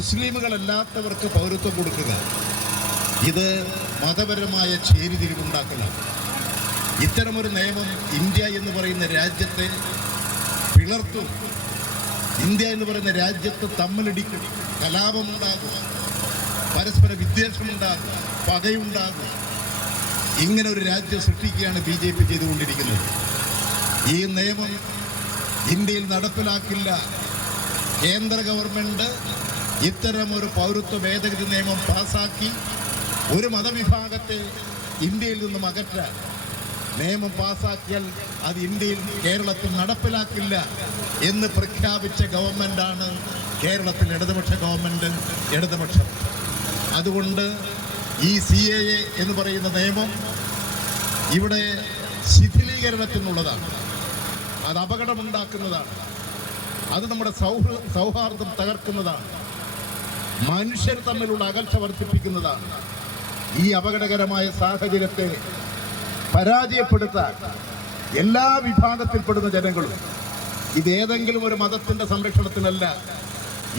മുസ്ലിമുകളല്ലാത്തവർക്ക് പൗരത്വം കൊടുക്കുക. ഇത് മതപരമായ ചേരിതിരിവുണ്ടാക്കലാണ്. ഇത്തരമൊരു നിയമം ഇന്ത്യ എന്ന് പറയുന്ന രാജ്യത്തെ പിളർത്തും. ഇന്ത്യ എന്ന് പറയുന്ന രാജ്യത്ത് തമ്മിലടിക്കും. കലാപമുണ്ടാകും. പരസ്പര വിദ്വേഷമുണ്ടാകും. പകയുണ്ടാകും. ഇങ്ങനെ ഒരു രാജ്യം സൃഷ്ടിക്കുകയാണ് ബി ജെ പി ചെയ്തുകൊണ്ടിരിക്കുന്നത്. ഈ നിയമം ഇന്ത്യയിൽ നടപ്പിലാക്കില്ല. കേന്ദ്ര ഗവൺമെന്റ് ഇത്തരം ഒരു പൗരത്വ ഭേദഗതി നിയമം പാസാക്കി ഒരു മതവിഭാഗത്തെ ഇന്ത്യയിൽ നിന്നും അകറ്റാൻ നിയമം പാസാക്കിയാൽ അത് ഇന്ത്യയിൽ കേരളത്തിൽ നടപ്പിലാക്കില്ല എന്ന് പ്രഖ്യാപിച്ച ഗവൺമെന്റാണ് കേരളത്തിൽ ഇടതുപക്ഷ ഗവൺമെന്റ് ഇടതുപക്ഷം. അതുകൊണ്ട് ഈ സി എ എ എന്ന് പറയുന്ന നിയമം ഇവിടെ ശിഥിലീകരണത്തിനുള്ളതാണ്. അത് അപകടമുണ്ടാക്കുന്നതാണ്. അത് നമ്മുടെ സൗഹൃ സൗഹാർദ്ദം തകർക്കുന്നതാണ്. മനുഷ്യർ തമ്മിലുള്ള അകൽച്ച വർദ്ധിപ്പിക്കുന്നതാണ്. ഈ അപകടകരമായ സാഹചര്യത്തെ പരാജയപ്പെടുത്താൻ എല്ലാ വിഭാഗത്തിൽപ്പെടുന്ന ജനങ്ങളും ഇതേതെങ്കിലും ഒരു മതത്തിന്റെ സംരക്ഷണത്തിനല്ല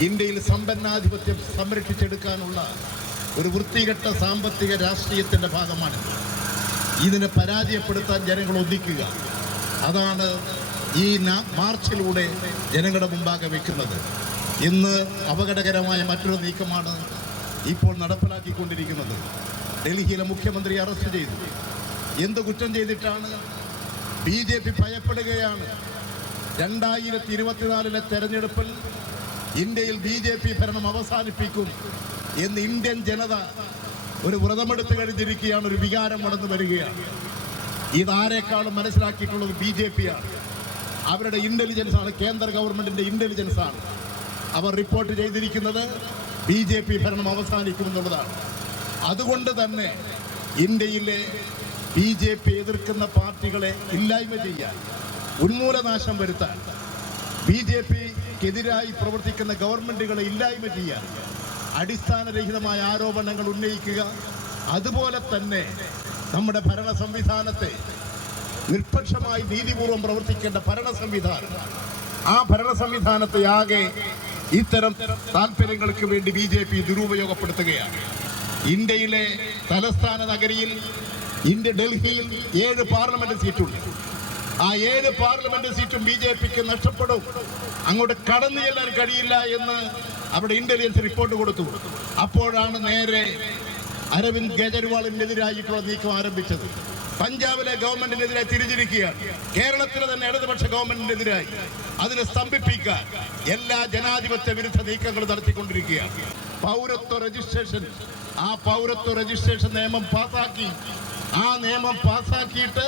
ഇന്ത്യയിൽ സമ്പന്നാധിപത്യം സംരക്ഷിച്ചെടുക്കാനുള്ള ഒരു വൃത്തികെട്ട സാമ്പത്തിക രാഷ്ട്രീയത്തിന്റെ ഭാഗമാണ് ഇതിനെ പരാജയപ്പെടുത്താൻ ജനങ്ങൾ ഒന്നിക്കുക അതാണ് ഈ മാർച്ചിലൂടെ ജനങ്ങളുടെ മുമ്പാകെ വെക്കുന്നത്. ഇന്ന് അപകടകരമായ മറ്റൊരു നീക്കമാണ് ഇപ്പോൾ നടപ്പിലാക്കിക്കൊണ്ടിരിക്കുന്നത്. ഡൽഹിയിലെ മുഖ്യമന്ത്രി അറസ്റ്റ് ചെയ്തു. എന്ത് കുറ്റം ചെയ്തിട്ടാണ് ബി ജെ പി ഭയപ്പെടുകയാണ്? രണ്ടായിരത്തി ഇരുപത്തിനാലിലെ തെരഞ്ഞെടുപ്പിൽ ഇന്ത്യയിൽ ബി ജെ പി ഭരണം അവസാനിപ്പിക്കും എന്ന് ഇന്ത്യൻ ജനത ഒരു വ്രതമെടുത്ത് കഴിഞ്ഞിരിക്കുകയാണ് ഒരു വികാരം വളർന്നു വരികയാണ്. ഇതാരെക്കാളും മനസ്സിലാക്കിയിട്ടുള്ളത് ബി ജെ പി ആണ്. അവരുടെ ഇന്റലിജൻസ് ആണ് കേന്ദ്ര ഗവൺമെന്റിന്റെ ഇന്റലിജൻസ് ആണ്. അവർ റിപ്പോർട്ട് ചെയ്തിരിക്കുന്നത് ബി ജെ പി ഭരണം അവസാനിക്കുമെന്നുള്ളതാണ്. അതുകൊണ്ട് തന്നെ ഇന്ത്യയിലെ ബി ജെ പി എതിർക്കുന്ന പാർട്ടികളെ ഇല്ലായ്മ ചെയ്യാൻ ഉന്മൂലനാശം വരുത്താൻ ബി ജെ പിക്കെതിരായി പ്രവർത്തിക്കുന്ന ഗവൺമെന്റുകളെ ഇല്ലായ്മ ചെയ്യാൻ അടിസ്ഥാനരഹിതമായ ആരോപണങ്ങൾ ഉന്നയിക്കുക അതുപോലെ തന്നെ നമ്മുടെ ഭരണ സംവിധാനത്തെ നിഷ്പക്ഷമായി നീതിപൂർവം പ്രവർത്തിക്കേണ്ട ഭരണ സംവിധാനം. ആ ഭരണ സംവിധാനത്തെ ആകെ ഇത്തരം താല്പര്യങ്ങൾക്ക് വേണ്ടി ബി ജെ പി ദുരുപയോഗപ്പെടുത്തുകയാണ്. ഇന്ത്യയിലെ തലസ്ഥാന നഗരിയിൽ ഇന്ത്യ ഡൽഹിയിൽ ഏഴ് പാർലമെന്റ് സീറ്റുണ്ട്. ആ ഏഴ് പാർലമെന്റ് സീറ്റും ബി ജെ പിക്ക് നഷ്ടപ്പെടും. അങ്ങോട്ട് കടന്നു ചെല്ലാൻ കഴിയില്ല എന്ന് അവിടെ ഇന്റലിജൻസ് റിപ്പോർട്ട് കൊടുത്തു. അപ്പോഴാണ് നേരെ അരവിന്ദ് കെജ്രിവാളിനെതിരായിട്ടുള്ള നീക്കം ആരംഭിച്ചത്. പഞ്ചാബിലെ ഗവൺമെന്റിനെതിരെ തിരിഞ്ഞിരിക്കുകയാണ് കേരളത്തിലെ തന്നെ ഇടതുപക്ഷ ഗവൺമെന്റിനെതിരായി അതിനെ സ്തംഭിപ്പിക്കാൻ എല്ലാ ജനാധിപത്യ വിരുദ്ധ നീക്കങ്ങൾ നടത്തിക്കൊണ്ടിരിക്കുകയാണ് പൗരത്വ രജിസ്ട്രേഷൻ ആ പൗരത്വ രജിസ്ട്രേഷൻ നിയമം പാസാക്കി. ആ നിയമം പാസാക്കിയിട്ട്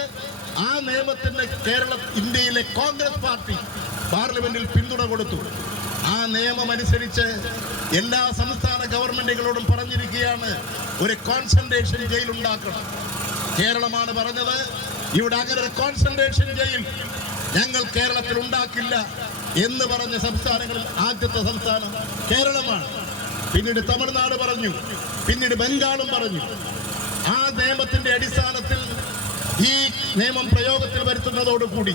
ആ നിയമത്തിന് കേരള ഇന്ത്യയിലെ കോൺഗ്രസ് പാർട്ടി പാർലമെന്റിൽ പിന്തുണ കൊടുത്തു. ആ നിയമം അനുസരിച്ച് എല്ലാ സംസ്ഥാന ഗവൺമെന്റുകളോടും പറഞ്ഞിരിക്കുകയാണ്. ഒരു കോൺസെൻട്രേഷൻ ജയിൽ ഉണ്ടാക്കണം കേരളമാണ് പറഞ്ഞത്. ഇവിടെ അങ്ങനെ ഒരു കോൺസെൻട്രേഷൻ ജയിൽ ഞങ്ങൾ കേരളത്തിൽ ഉണ്ടാക്കില്ല എന്ന് പറഞ്ഞ സംസ്ഥാനങ്ങളിൽ ആദ്യത്തെ സംസ്ഥാനം കേരളമാണ്. പിന്നീട് തമിഴ്നാട് പറഞ്ഞു പിന്നീട് ബംഗാളും പറഞ്ഞു. ആ നിയമത്തിന്റെ അടിസ്ഥാനത്തിൽ ഈ നിയമം പ്രയോഗത്തിൽ വരുത്തുന്നതോടുകൂടി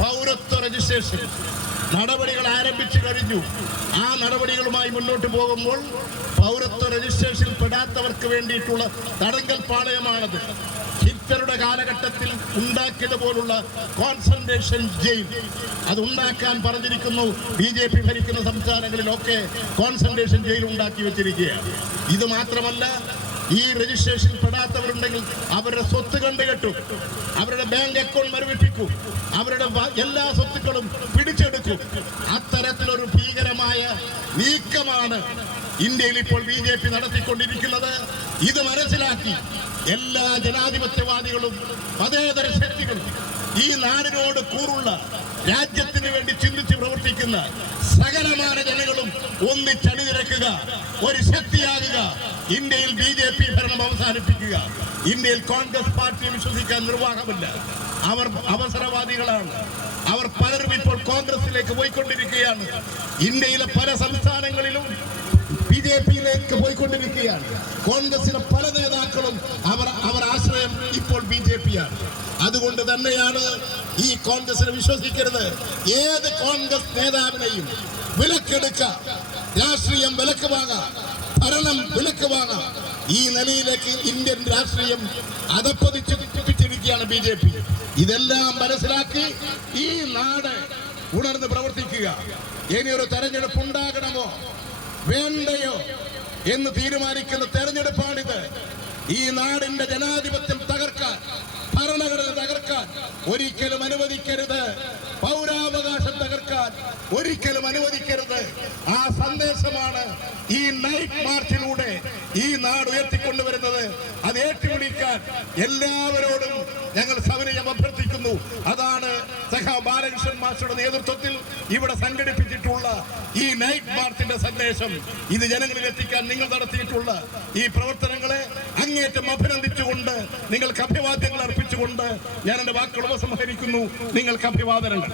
പൗരത്വ രജിസ്ട്രേഷൻ നടപടികൾ ആരംഭിച്ചു കഴിഞ്ഞു. ആ നടപടികളുമായി മുന്നോട്ട് പോകുമ്പോൾ പൗരത്വ രജിസ്ട്രേഷൻ പെടാത്തവർക്ക് വേണ്ടിയിട്ടുള്ള തടങ്കൽ പാളയമാണത്. ഹിറ്റ്ലറുടെ കാലഘട്ടത്തിൽ ഉണ്ടാക്കിയതുപോലുള്ള കോൺസെൻട്രേഷൻ ജയിൽ അത് ഉണ്ടാക്കാൻ പറഞ്ഞിരിക്കുന്നു. ബി ജെ പി ഭരിക്കുന്ന സംസ്ഥാനങ്ങളിലൊക്കെ കോൺസെൻട്രേഷൻ ജയിൽ ഉണ്ടാക്കി വെച്ചിരിക്കുകയാണ്. ഇത് മാത്രമല്ല ഈ രജിസ്ട്രേഷൻ പെടാത്തവരുണ്ടെങ്കിൽ അവരുടെ സ്വത്ത് കണ്ടുകെട്ടും അവരുടെ ബാങ്ക് അക്കൗണ്ട് മരവിപ്പിക്കും. അവരുടെ എല്ലാ സ്വത്തുക്കളും പിടിച്ചെടുക്കും. അത്തരത്തിലൊരു ഭീകരമായ നീക്കമാണ് ഇന്ത്യയിൽ ഇപ്പോൾ ബി ജെ പി നടത്തിക്കൊണ്ടിരിക്കുന്നത്. ഇത് മനസ്സിലാക്കി. എല്ലാ ജനാധിപത്യവാദികളും മതേതര ശക്തികളും ഈ നാടിനോട് കൂറുള്ള രാജ്യത്തിന് വേണ്ടി ചിന്തിച്ച് പ്രവർത്തിക്കുന്ന സകലമാന ജനങ്ങളും ഒന്നിച്ചണിനിരക്കുക ഒരു ശക്തിയാകുക. ഇന്ത്യയിൽ ബി ജെ പി ഭരണം അവസാനിപ്പിക്കുക. ഇന്ത്യയിൽ കോൺഗ്രസ് പാർട്ടിയെ വിശ്വസിക്കാൻ നിർവാഹമില്ല. അവർ അവസരവാദികളാണ്. അവർ പലരും ഇപ്പോൾ കോൺഗ്രസിലേക്ക് പോയിക്കൊണ്ടിരിക്കുകയാണ്. ഇന്ത്യയിലെ പല സംസ്ഥാനങ്ങളിലും ബി ജെ പിയിലേക്ക് പോയിക്കൊണ്ടിരിക്കുകയാണ്. കോൺഗ്രസിലെ പല നേതാക്കളും അവർ അവർ ആശ്രയം ഇപ്പോൾ ബി ജെ പി ആണ് അതുകൊണ്ട് തന്നെയാണ് ഈ കോൺഗ്രസിനെ വിശ്വസിക്കരുത്. ഏത് കോൺഗ്രസ് നേതാവിനെയും വിലക്കെടുക്ക. രാഷ്ട്രീയം വിലക്ക് വാങ്ങാം. ഭരണം വിലക്ക് വാങ്ങാം. ഈ നിലയിലേക്ക് ഇന്ത്യൻ രാഷ്ട്രീയം അധപ്പതിച്ചിരിക്കുകയാണ് ബി ജെ പി. ഇതെല്ലാം മനസ്സിലാക്കി ഈ നാട് ഉണർന്ന് പ്രവർത്തിക്കുക. ഇനിയൊരു തെരഞ്ഞെടുപ്പ് ഉണ്ടാകണമോ? വേണ്ടയോ എന്ന് തീരുമാനിക്കുന്ന തെരഞ്ഞെടുപ്പാണിത്. ഈ നാടിന്റെ ജനാധിപത്യം തകർക്കാൻ ഭരണഘടന തകർക്കാൻ ഒരിക്കലും അനുവദിക്കരുത്. പൗരാവകാശം തകർക്കാൻ ഒരിക്കലും അനുവദിക്കരുത്. ആ സന്ദേശമാണ് ഈ നൈറ്റ് മാർച്ചിലൂടെ ഈ നാട് ഉയർത്തിക്കൊണ്ടുവരുന്നത്. അത് ഏറ്റുപിടിക്കാൻ എല്ലാവരോടും ഞങ്ങൾ സവിനയം അഭ്യർത്ഥിക്കുന്നു. സഖാ ബാലകൃഷ്ണൻ മാസ്റ്ററുടെ നേതൃത്വത്തിൽ ഇവിടെ സംഘടിപ്പിച്ചിട്ടുള്ള ഈ നൈറ്റ് മാർച്ചിന്റെ സന്ദേശം ഇത് ജനങ്ങളിൽ എത്തിക്കാൻ നിങ്ങൾ നടത്തിയിട്ടുള്ള ഈ പ്രവർത്തനങ്ങളെ അങ്ങേറ്റം അഭിനന്ദിച്ചുകൊണ്ട് നിങ്ങൾക്ക് അഭിവാദ്യങ്ങൾ അർപ്പിച്ചുകൊണ്ട് ഞാൻ എന്റെ വാക്കുകൾ ഉപസംഹരിക്കുന്നു. നിങ്ങൾക്ക് അഭിവാദനങ്ങൾ.